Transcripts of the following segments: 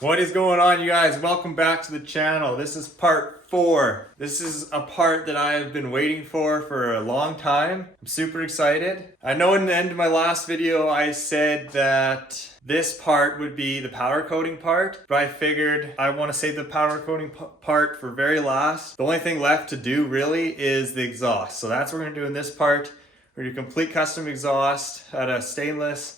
What is going on, you guys? Welcome back to the channel. This is part 4. This is a part that I have been waiting for a long time. I'm super excited. I know in the end of my last video I said that this part would be the powder coating part, but I figured I want to save the powder coating part for very last. The only thing left to do really is the exhaust. So that's what we're going to do in this part. We're going to do complete custom exhaust out of stainless.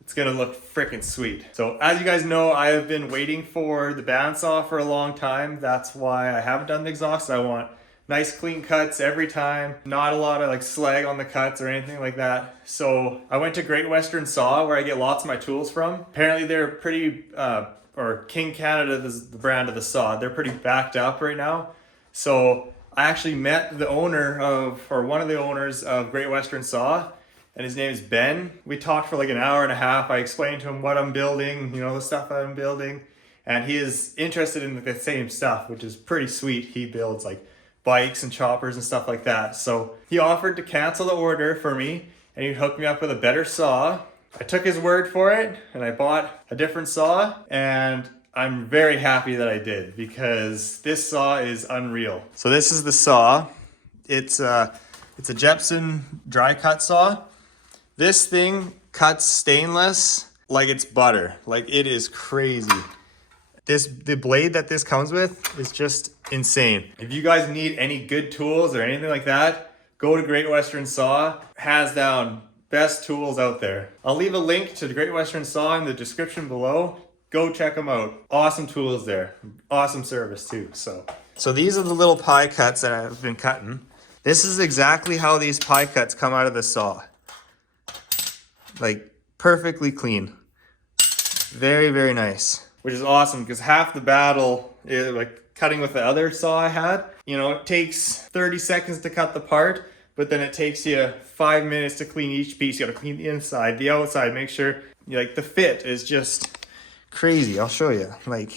It's gonna look freaking sweet. So as you guys know, I have been waiting for the bandsaw for a long time. That's why I haven't done the exhaust. I want nice clean cuts every time. Not a lot of like slag on the cuts or anything like that. So I went to Great Western Saw where I get lots of my tools from. Apparently they're pretty, or King Canada is the brand of the saw. They're pretty backed up right now. So I actually met the owner of, or one of the owners of Great Western Saw, and his name is Ben. We talked for like an hour and a half. I explained to him what I'm building, you know, the stuff I'm building. And he is interested in the same stuff, which is pretty sweet. He builds like bikes and choppers and stuff like that. So he offered to cancel the order for me and he'd hook me up with a better saw. I took his word for it and I bought a different saw, and I'm very happy that I did because this saw is unreal. So this is the saw. It's a Jepson dry cut saw. This thing cuts stainless like it's butter. Like, it is crazy. The blade that this comes with is just insane. If you guys need any good tools or anything like that, go to Great Western Saw. Hands down, best tools out there. I'll leave a link to the Great Western Saw in the description below. Go check them out. Awesome tools there. Awesome service too. So these are the little pie cuts that I've been cutting. This is exactly how these pie cuts come out of the saw. Like, perfectly clean. Very, very nice. Which is awesome because half the battle is like cutting with the other saw I had. You know, it takes 30 seconds to cut the part, but then it takes you 5 minutes to clean each piece. You gotta clean the inside, the outside, make sure, like, the fit is just crazy. I'll show you. Like,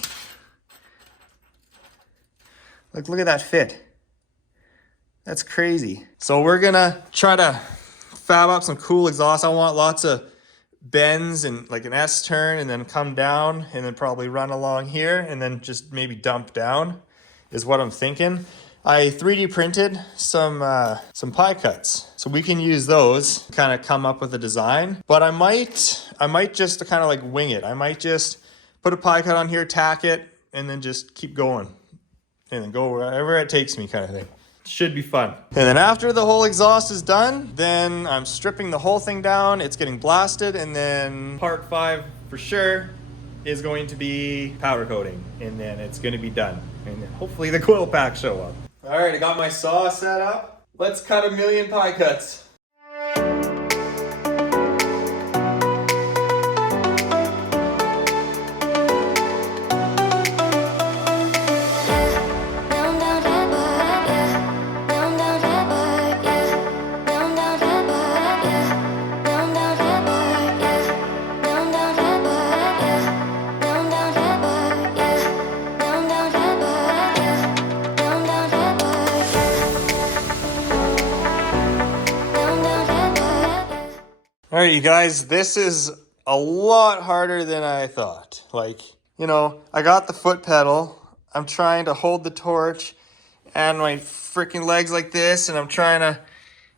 look at that fit. That's crazy. So we're gonna try to fab up some cool exhaust. I want lots of bends and like an S turn and then come down and then probably run along here and then just maybe dump down is what I'm thinking. I 3D printed some pie cuts, so we can use those, kind of come up with a design. But I might just kind of like wing it. I might just put a pie cut on here, tack it, and then just keep going and then go wherever it takes me, kind of thing. Should be fun. And then after the whole exhaust is done, then I'm stripping the whole thing down. It's getting blasted, and then part 5 for sure is going to be powder coating, and then it's going to be done. And then hopefully the coil packs show up. All right, I got my saw set up. Let's cut a million pie cuts. All right, you guys, this is a lot harder than I thought. Like, you know, I got the foot pedal. I'm trying to hold the torch and my freaking legs like this, and I'm trying to,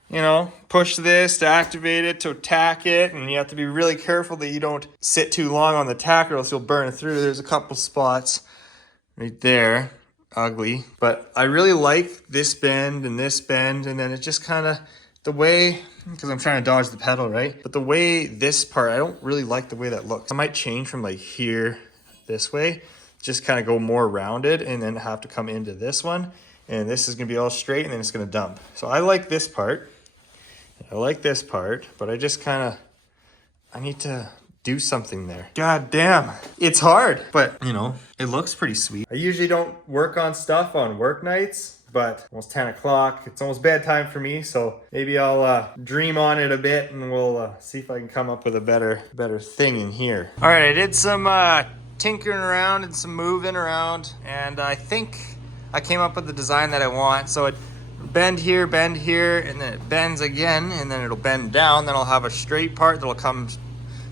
you know, push this to activate it, to tack it, and you have to be really careful that you don't sit too long on the tack or else you'll burn through. There's a couple spots right there, ugly. But I really like this bend, and then it just kind of, the way, because I'm trying to dodge the pedal, right? But the way this part, I don't really like the way that looks. I might change from like here, this way, just kind of go more rounded and then have to come into this one. And this is gonna be all straight and then it's gonna dump. So I like this part. I like this part, but I just kind of, I need to do something there. God damn, it's hard, but you know, it looks pretty sweet. I usually don't work on stuff on work nights, but almost 10 o'clock, it's almost bedtime for me, so maybe I'll dream on it a bit and we'll see if I can come up with a better thing in here. All right, I did some tinkering around and some moving around, and I think I came up with the design that I want. So it bend here, and then it bends again, and then it'll bend down. Then I'll have a straight part that'll come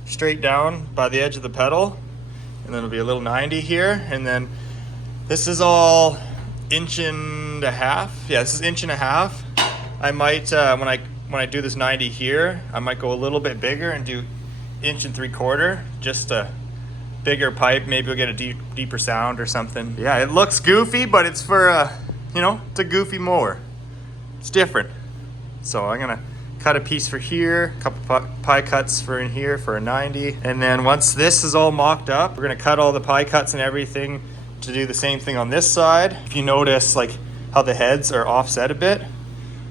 straight down by the edge of the pedal. and then it'll be a little 90 here, and then this is all 1.5 inches. Yeah, this is 1.5 inches. I might when I do this 90 here, I might go a little bit bigger and do 1.75 inches, just a bigger pipe. Maybe we'll get a deeper sound or something. Yeah, it looks goofy, but it's for you know, it's a goofy mower. It's different. So I'm gonna cut a piece for here, a couple pie cuts for in here for a 90. And then once this is all mocked up, we're gonna cut all the pie cuts and everything to do the same thing on this side. If you notice like how the heads are offset a bit,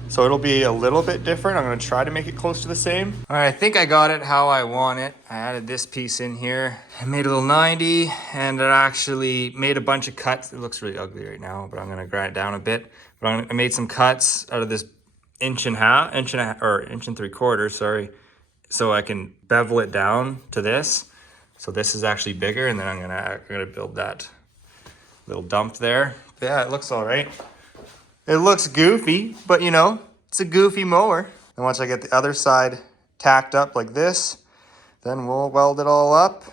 so it'll be a little bit different. I'm gonna try to make it close to the same. All right, I think I got it how I want it. I added this piece in here. I made a little 90, and it actually made a bunch of cuts. It looks really ugly right now, but I'm gonna grind it down a bit. But I made some cuts out of this 1.5 inches, or 1.75 inches, sorry. So I can bevel it down to this. So this is actually bigger, and then I'm gonna build that little dump there. Yeah, it looks all right. It looks goofy, but you know, it's a goofy mower. And once I get the other side tacked up like this, then we'll weld it all up.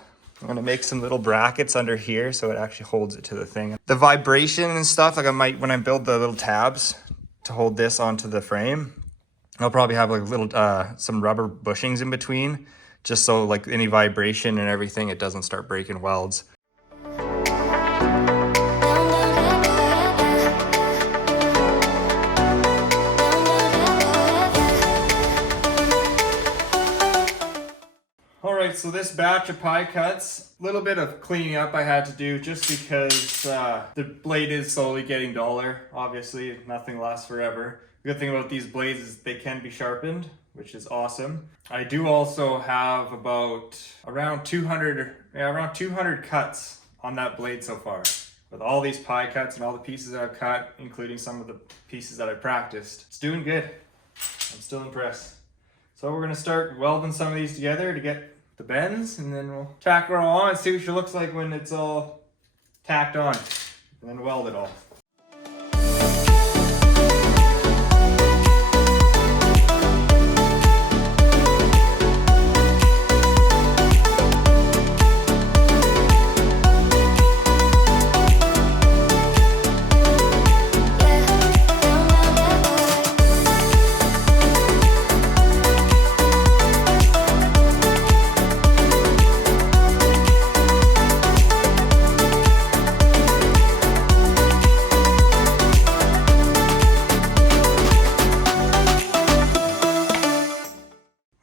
I'm gonna make some little brackets under here so it actually holds it to the thing. The vibration and stuff, like I might, when I build the little tabs to hold this onto the frame, I'll probably have like little, some rubber bushings in between, just so like any vibration and everything, it doesn't start breaking welds. Alright, so this batch of pie cuts, a little bit of cleaning up I had to do just because the blade is slowly getting duller. Obviously, nothing lasts forever. The good thing about these blades is they can be sharpened, which is awesome. I do also have around 200 cuts on that blade so far. With all these pie cuts and all the pieces that I've cut, including some of the pieces that I practiced. It's doing good. I'm still impressed. So we're gonna start welding some of these together to get the bends, and then we'll tack it all on and see what she looks like when it's all tacked on, and then weld it all.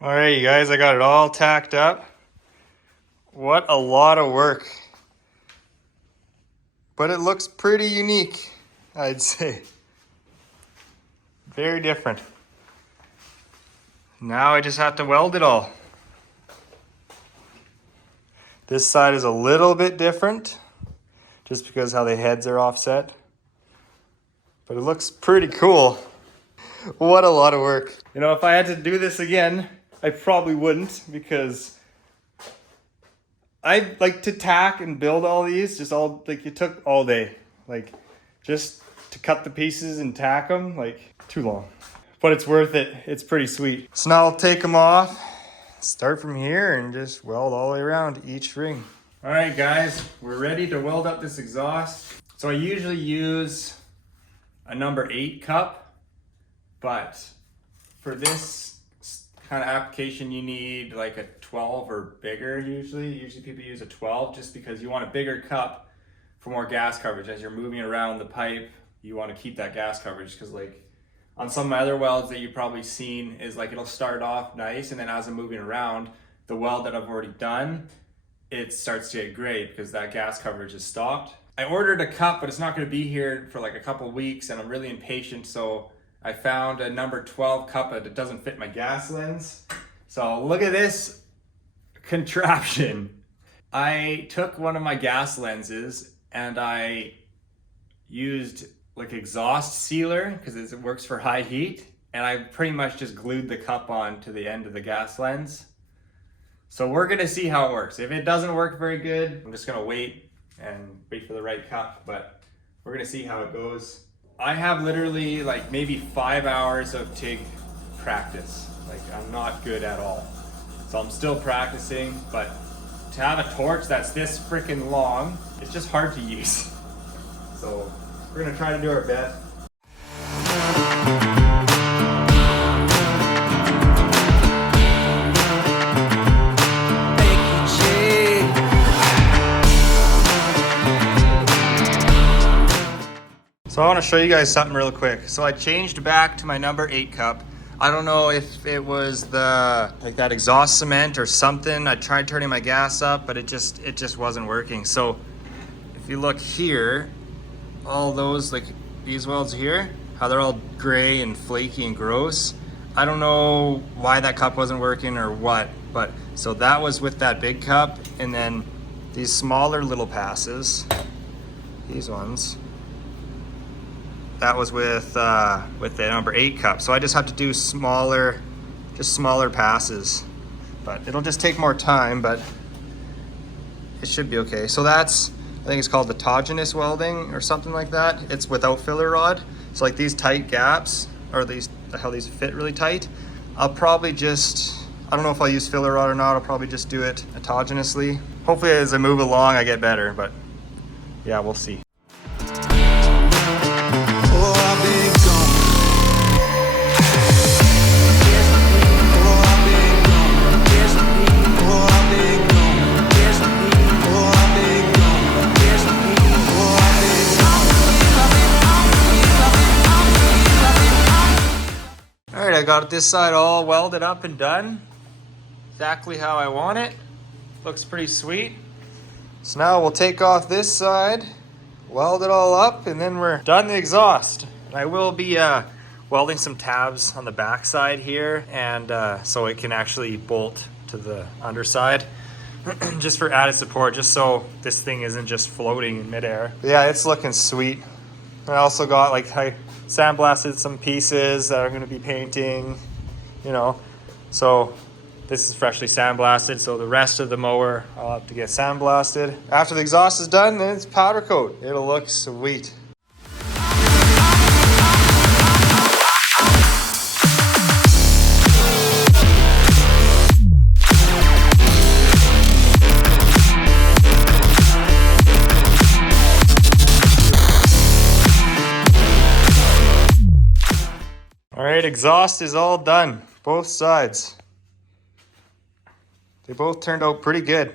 Alright, you guys, I got it all tacked up. What a lot of work. But it looks pretty unique, I'd say. Very different. Now I just have to weld it all. This side is a little bit different, just because how the heads are offset. But it looks pretty cool. What a lot of work. You know, if I had to do this again, I probably wouldn't, because I like to tack and build all these, it took all day. Like, just to cut the pieces and tack them, like, too long. But it's worth it. It's pretty sweet. So now I'll take them off, start from here, and just weld all the way around each ring. All right, guys, we're ready to weld up this exhaust. So I usually use a number 8 cup, but for this kind of application you need like a 12 or bigger. Usually people use a 12 just because you want a bigger cup for more gas coverage. As you're moving around the pipe, you want to keep that gas coverage, because like on some of my other welds that you've probably seen is like it'll start off nice, and then as I'm moving around, the weld that I've already done, it starts to get gray because that gas coverage is stopped. I ordered a cup, but it's not going to be here for like a couple weeks, and I'm really impatient, so I found a number 12 cup that doesn't fit my gas lens. So look at this contraption. I took one of my gas lenses and I used like exhaust sealer, because it works for high heat, and I pretty much just glued the cup on to the end of the gas lens. So we're gonna see how it works. If it doesn't work very good, I'm just gonna wait for the right cup, but we're gonna see how it goes. I have literally like maybe 5 hours of TIG practice. Like, I'm not good at all. So I'm still practicing, but to have a torch that's this freaking long, it's just hard to use. So we're gonna try to do our best. So I want to show you guys something real quick. So I changed back to my number 8 cup. I don't know if it was like that exhaust cement or something. I tried turning my gas up, but it just wasn't working. So if you look here, all those, like these welds here, how they're all gray and flaky and gross. I don't know why that cup wasn't working or what, but so that was with that big cup, and then these smaller little passes, these ones, that was with the number 8 cup. So I just have to do smaller passes, but it'll just take more time, but it should be okay. So that's, I think it's called autogenous welding or something like that. It's without filler rod. So like these tight gaps, or how these fit really tight, I'll probably just, I don't know if I'll use filler rod or not. I'll probably just do it autogenously. Hopefully as I move along I get better, but yeah, we'll see. I got this side all welded up and done exactly how I want it. Looks pretty sweet. So now we'll take off this side, weld it all up, and then we're done the exhaust. I will be welding some tabs on the back side here, and so it can actually bolt to the underside just for added support, just so this thing isn't just floating in midair. But yeah, it's looking sweet. I also got, like, I sandblasted some pieces that I'm going to be painting, you know. So this is freshly sandblasted, so the rest of the mower I'll have to get sandblasted. After the exhaust is done, then it's powder coat. It'll look sweet. All right, exhaust is all done, both sides. They both turned out pretty good.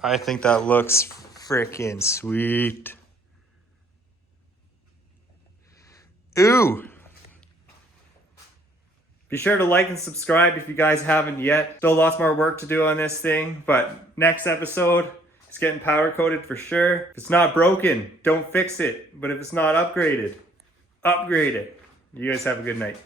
I think that looks freaking sweet. Ooh. Be sure to like and subscribe if you guys haven't yet. Still lots more work to do on this thing, but next episode, it's getting powder coated for sure. If it's not broken, don't fix it. But if it's not upgraded, upgrade it. You guys have a good night.